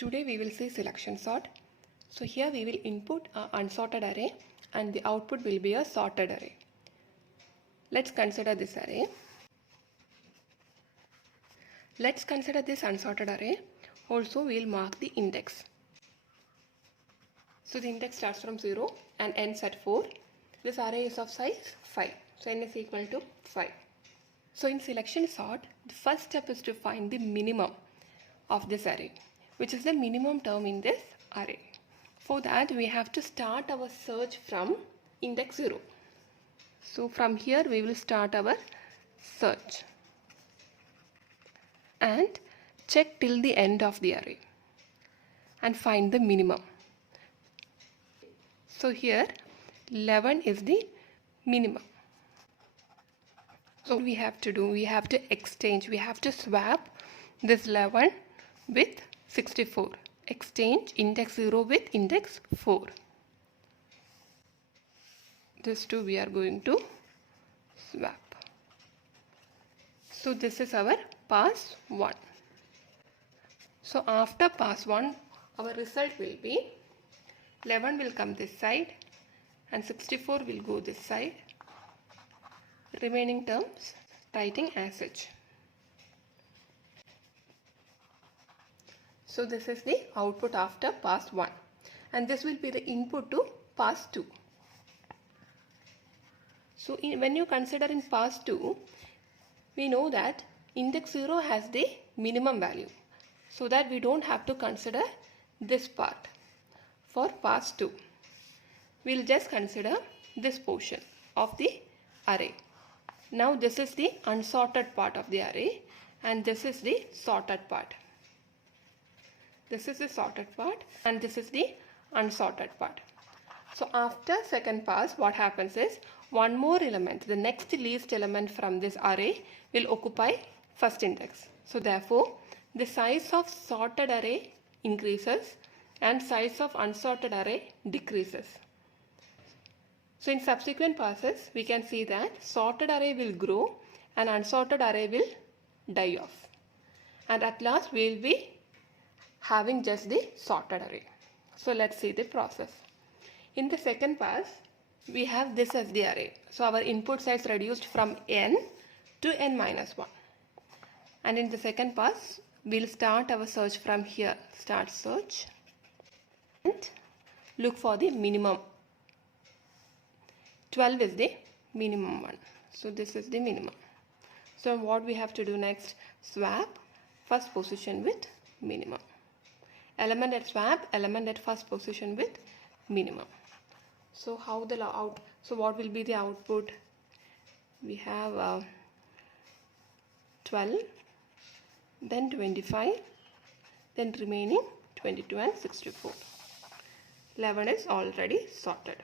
Today we will see selection sort. So here we will input an unsorted array and the output will be a sorted array. Let's consider this array. Let's consider this unsorted array. Also we will mark the index. So the index starts from 0 and ends at 4. This array is of size 5. So n is equal to 5. So in selection sort, the first step is to find the minimum of this array, which is the minimum term in this array. For that we have to start our search from index 0. So from here we will start our search and check till the end of the array and find the minimum. So here 11 is the minimum. So we have to do, we have to exchange, we have to swap this 11 with 64. Exchange index 0 with index 4. This two we are going to swap. So this is our pass 1. So after pass 1, our result will be 11 will come this side and 64 will go this side. Remaining terms writing as such. So this is the output after pass 1 and this will be the input to pass 2. So when you consider in pass 2, we know that index 0 has the minimum value, so that we don't have to consider this part. For pass 2, we will just consider this portion of the array. Now this is the unsorted part of the array and this is the sorted part. This is the sorted part and this is the unsorted part. So after second pass, what happens is one more element, the next least element from this array will occupy first index. So therefore the size of sorted array increases and size of unsorted array decreases. So in subsequent passes we can see that sorted array will grow and unsorted array will die off. And at last we will be having just the sorted array. So let's see the process. In the second pass, we have this as the array. So our input size reduced from n to n minus 1. And in the second pass, we'll start our search from here. Start search and look for the minimum. 12 is the minimum one. So this is the minimum. So what we have to do next? Swap first position with minimum. Element at swap, element at first position with minimum. So how the so what will be the output? We have 12, then 25, then remaining 22 and 64. 11 is already sorted.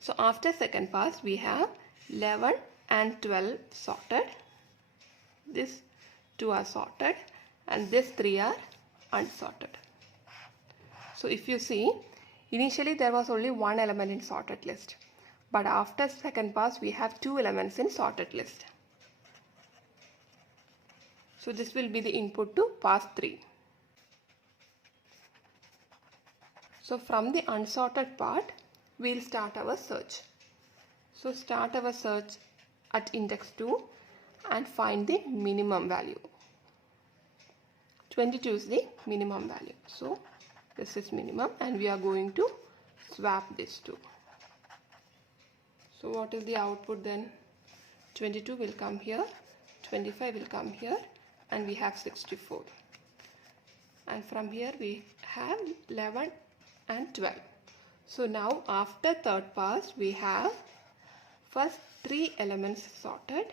So after second pass we have 11 and 12 sorted. These two are sorted and these three are unsorted. So if you see, initially there was only one element in sorted list, but after second pass we have two elements in sorted list. So this will be the input to pass 3. So from the unsorted part we will start our search. So start our search at index 2 and find the minimum value. 22 is the minimum value. So this is minimum and we are going to swap these two. So what is the output then? 22 will come here, 25 will come here and we have 64. And from here we have 11 and 12. So now after third pass we have first 3 elements sorted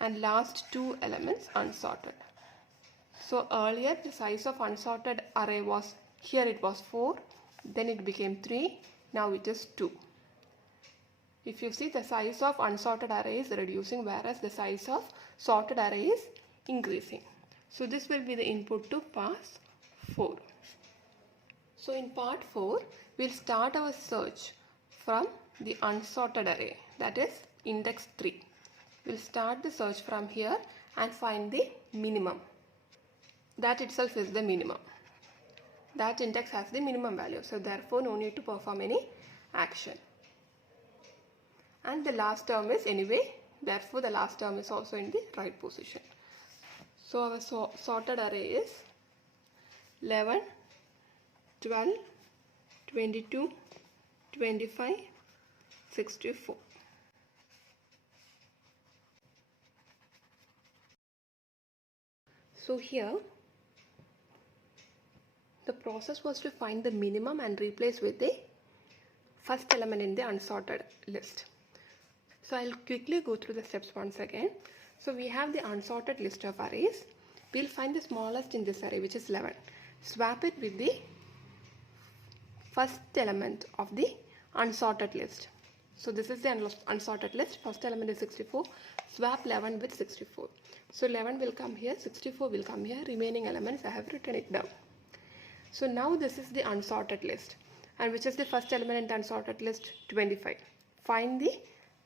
and last 2 elements unsorted. So earlier the size of unsorted array was, here it was 4, then it became 3, now it is 2. If you see, the size of unsorted array is reducing whereas the size of sorted array is increasing. So this will be the input to pass 4. So in part 4, we'll start our search from the unsorted array, that is index 3. We'll start the search from here and find the minimum. that itself is the minimum. That index has the minimum value. So therefore no need to perform any action. And the last term is anyway, therefore the last term is also in the right position. So our sorted array is 11, 12, 22, 25, 64. So here the process was to find the minimum and replace with the first element in the unsorted list. So I'll quickly go through the steps once again. So we have the unsorted list of arrays. We'll find the smallest in this array, which is 11. Swap it with the first element of the unsorted list. So this is the unsorted list. First element is 64. Swap 11 with 64. So 11 will come here, 64 will come here. Remaining elements I have written it down. So now this is the unsorted list. And which is the first element in the unsorted list? 25. Find the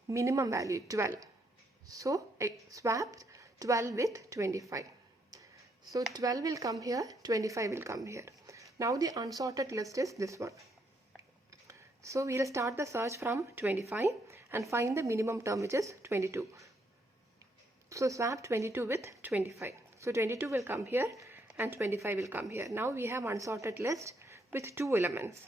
minimum value, 12. So I swapped 12 with 25. So 12 will come here, 25 will come here. Now the unsorted list is this one. So we will start the search from 25 and find the minimum term, which is 22. So swap 22 with 25. So 22 will come here and 25 will come here. Now we have unsorted list with 2 elements.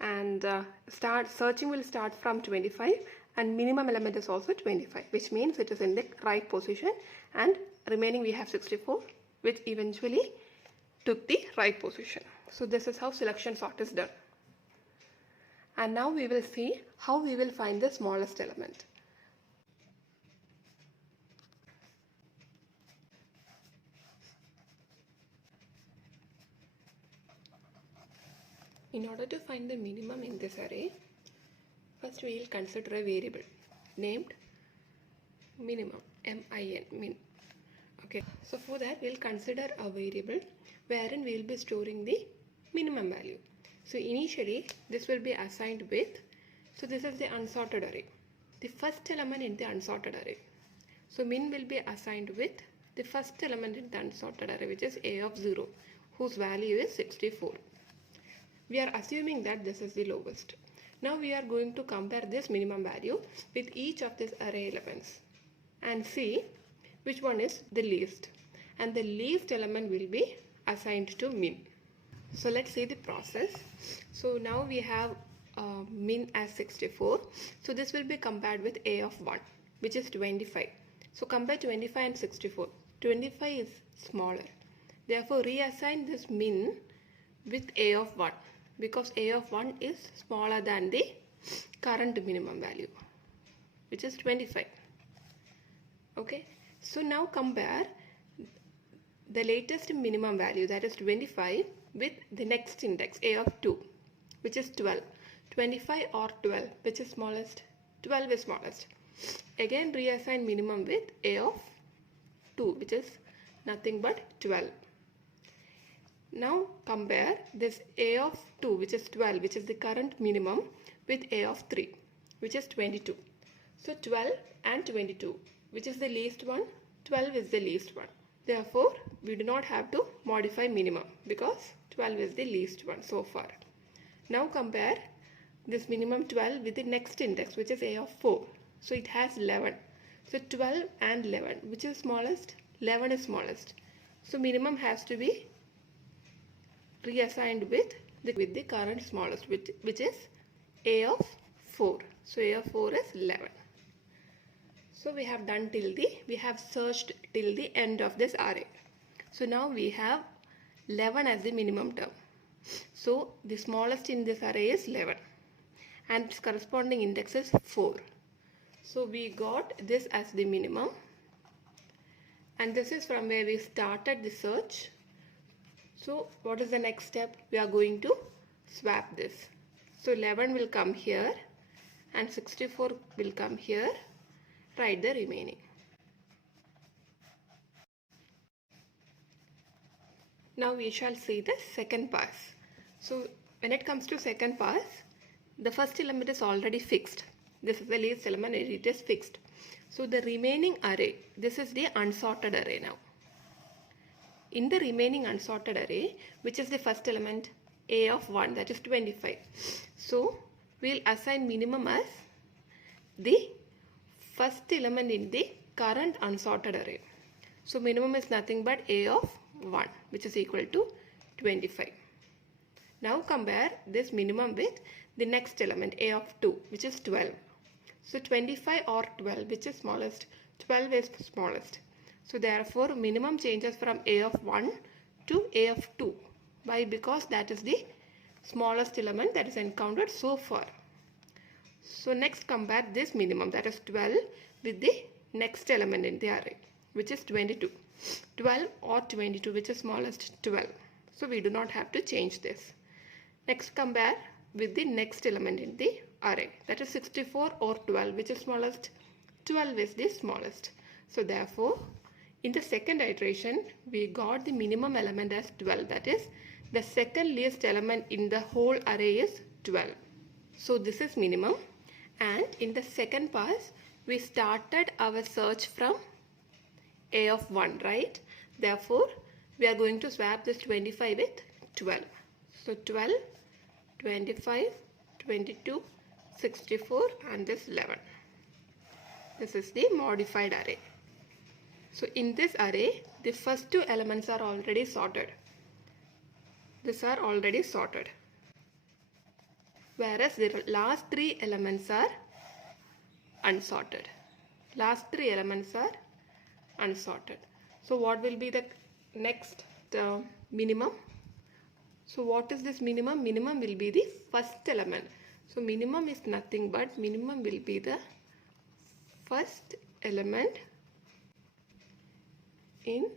And searching will start from 25 and minimum element is also 25, which means it is in the right position, and remaining we have 64, which eventually took the right position. So this is how selection sort is done. And now we will see how we will find the smallest element. In order to find the minimum in this array, first we will consider a variable named minimum, min, min. Okay, so for that we will consider a variable wherein we will be storing the minimum value. So initially this will be assigned with, so this is the unsorted array, the first element in the unsorted array. So min will be assigned with the first element in the unsorted array, which is a of 0, whose value is 64. We are assuming that this is the lowest. Now we are going to compare this minimum value with each of these array elements and see which one is the least. And the least element will be assigned to min. So let's see the process. So now we have min as 64. So this will be compared with a of 1, which is 25. So compare 25 and 64. 25 is smaller. Therefore reassign this min with a of 1, because a of 1 is smaller than the current minimum value, which is 25. Okay, so now compare the latest minimum value, that is 25, with the next index a of 2, which is 12. 25 or 12, which is smallest? 12 is smallest. Again reassign minimum with a of 2, which is nothing but 12. Now compare this a of 2, which is 12, which is the current minimum, with a of 3, which is 22. So 12 and 22, which is the least one? 12 is the least one. Therefore we do not have to modify minimum, because 12 is the least one so far. Now compare this minimum 12 with the next index, which is a of 4. So it has 11. So 12 and 11, which is smallest? 11 is smallest. So minimum has to be reassigned with the current smallest, which is a of 4. So a of 4 is 11. So we have done we have searched till the end of this array. So now we have 11 as the minimum term. So the smallest in this array is 11 and its corresponding index is 4. So we got this as the minimum, and this is from where we started the search. So what is the next step? We are going to swap this. So 11 will come here and 64 will come here. Write the remaining. Now we shall see the second pass. So when it comes to second pass, the first element is already fixed. This is the least element, it is fixed. So the remaining array, this is the unsorted array now. in the remaining unsorted array, which is the first element A of 1, that is 25. So we'll assign minimum as the first element in the current unsorted array. So minimum is nothing but A of 1, which is equal to 25. Now compare this minimum with the next element A of 2, which is 12. So 25 or 12, which is smallest? 12 is smallest. So therefore minimum changes from A of 1 to A of 2. Why? Because that is the smallest element that is encountered so far. So next compare this minimum, that is 12, with the next element in the array, which is 22. 12 or 22, which is smallest? 12. So we do not have to change this. Next compare with the next element in the array, that is 64 or 12, which is smallest? 12 is the smallest. So therefore in the second iteration we got the minimum element as 12, that is the second least element in the whole array is 12. So this is minimum, and in the second pass we started our search from A of 1, right? Therefore we are going to swap this 25 with 12. So 12, 25, 22, 64 and this 11. This is the modified array. So in this array the first two elements are already sorted. These are already sorted. Whereas the last three elements are unsorted. Last three elements are unsorted. So what will be the next minimum? So what is this minimum? Minimum will be the first element. So minimum is nothing but minimum will be the first element in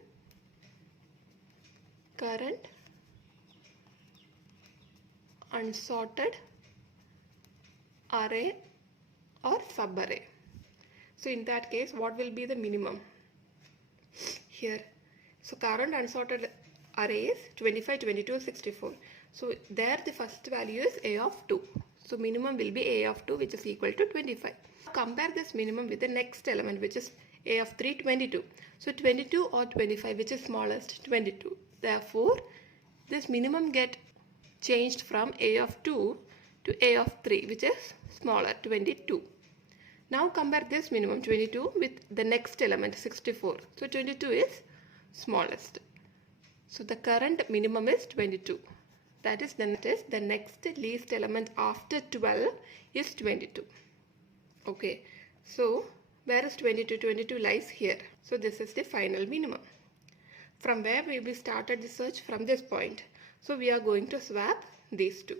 current unsorted array or subarray. So in that case what will be the minimum here? So current unsorted array is 25, 22, 64. So there the first value is A of 2. So minimum will be A of 2, which is equal to 25. Compare this minimum with the next element, which is A of 3, 22. So 22 or 25, which is smallest? 22. Therefore this minimum get changed from A of 2 to A of 3, which is smaller, 22. Now compare this minimum 22 with the next element 64. So 22 is smallest. So the current minimum is 22. That is the next least element after 12 is 22. Okay. So where is 22? 22 lies here. So this is the final minimum. From where we started the search? From this point. So we are going to swap these two.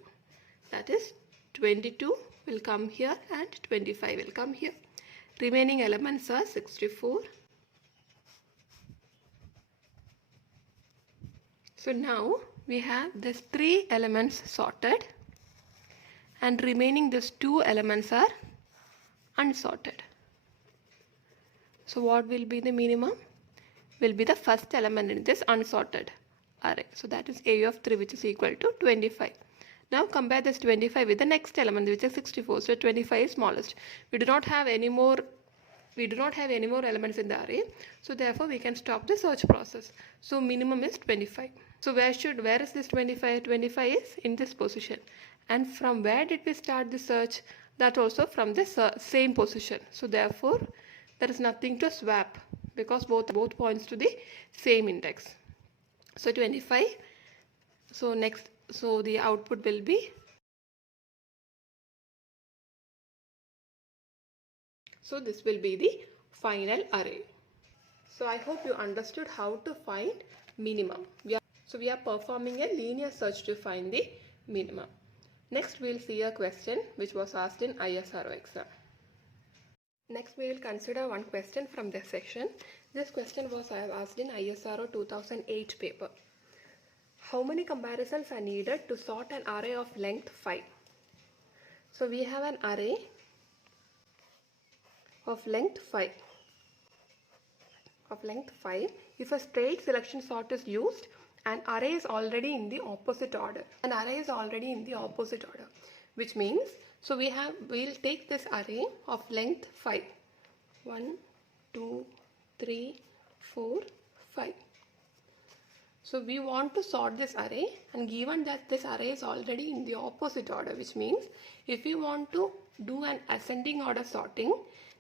That is 22 will come here and 25 will come here. Remaining elements are 64. So now we have these three elements sorted and remaining these two elements are unsorted. So what will be the minimum? Will be the first element in this unsorted array. So that is A of 3, which is equal to 25. Now compare this 25 with the next element, which is 64. So 25 is smallest. We do not have any more elements in the array. So therefore we can stop the search process. So minimum is 25. So where is this 25? 25 is in this position. And from where did we start the search? That also from the same position. So therefore there is nothing to swap because both points to the same index. So 25. So the output will be, so this will be the final array. So I hope you understood how to find minimum. We are performing a linear search to find the minimum. Next we will see a question which was asked in ISRO exam. Next we will consider one question from this section. This question was asked in ISRO 2008 paper. How many comparisons are needed to sort an array of length 5? So we have an array of length 5. If a straight selection sort is used, an array is already in the opposite order. Which means, so we'll take this array of length 5. 1, 2, 3, 4, 5. So we want to sort this array, and given that this array is already in the opposite order, which means if we want to do an ascending order sorting,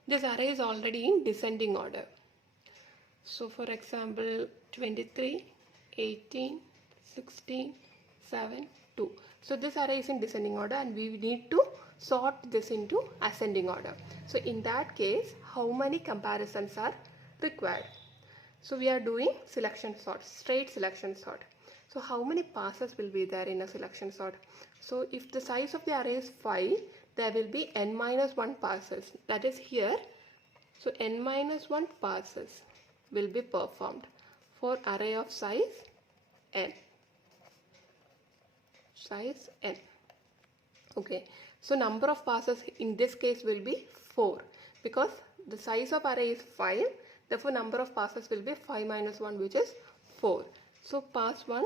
this array is already in descending order. So for example, 23, 18, 16, 7, 2. So this array is in descending order and we need to sort this into ascending order. So in that case, how many comparisons are required? So we are doing selection sort, straight selection sort. So how many passes will be there in a selection sort? So if the size of the array is 5, there will be n minus 1 passes. That is here. So n minus 1 passes will be performed for array of size n. Size n. Okay. So number of passes in this case will be 4 because the size of array is 5. Therefore, number of passes will be 5 minus 1, which is 4. So, pass 1.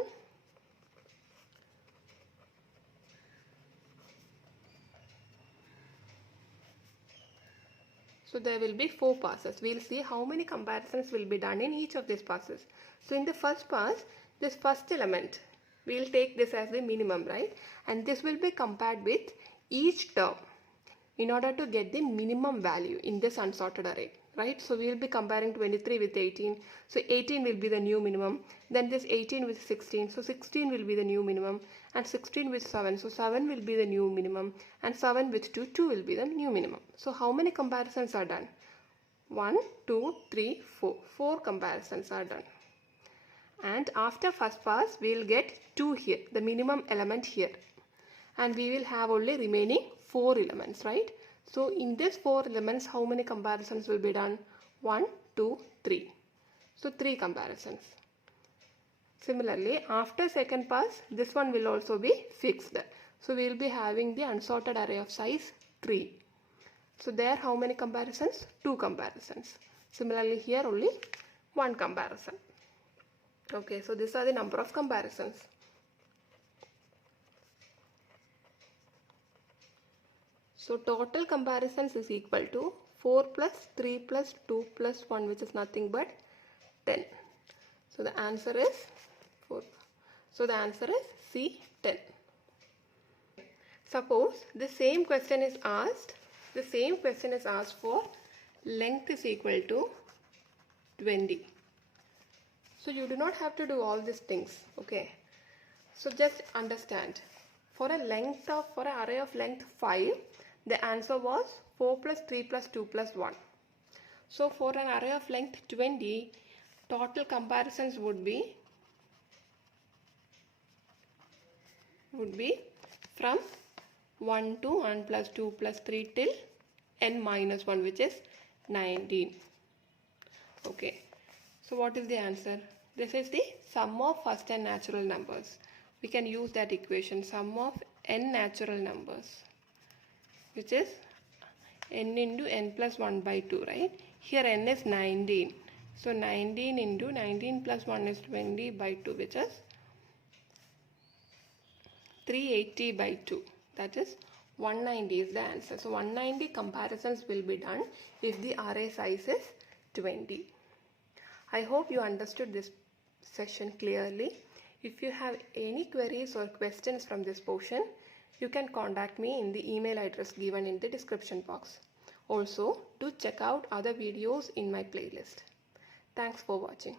So, there will be 4 passes. We will see how many comparisons will be done in each of these passes. So, in the first pass, this first element, we will take this as the minimum, right? And this will be compared with each term in order to get the minimum value in this unsorted array. Right, so we will be comparing 23 with 18. So 18 will be the new minimum. Then this 18 with 16. So 16 will be the new minimum. And 16 with 7. So 7 will be the new minimum. And 7 with 2. 2 will be the new minimum. So how many comparisons are done? 1, 2, 3, 4. 4 comparisons are done. And after first pass, we will get 2 here. The minimum element here. And we will have only remaining 4 elements, right? So in these 4 elements, how many comparisons will be done? 1, 2, 3. So 3 comparisons. Similarly, after second pass, this one will also be fixed. So we will be having the unsorted array of size 3. So there how many comparisons? 2 comparisons. Similarly here only 1 comparison. Okay, so these are the number of comparisons. So total comparisons is equal to 4 plus 3 plus 2 plus 1, which is nothing but 10. So the answer is 4. So the answer is C, 10. Suppose the same question is asked. The same question is asked for length is equal to 20. So you do not have to do all these things. Okay. So just understand. For an array of length 5, the answer was 4 plus 3 plus 2 plus 1. So for an array of length 20, total comparisons would be from 1 to 1 plus 2 plus 3 till n minus 1, which is 19. Okay. So what is the answer? This is the sum of first n natural numbers. We can use that equation, sum of n natural numbers, which is n into n plus 1 by 2, right? Here n is 19. So 19 into 19 plus 1 is 20 by 2, which is 380 by 2. That is 190 is the answer. So 190 comparisons will be done if the array size is 20. I hope you understood this session clearly. If you have any queries or questions from this portion, you can contact me in the email address given in the description box. Also, do check out other videos in my playlist. Thanks for watching.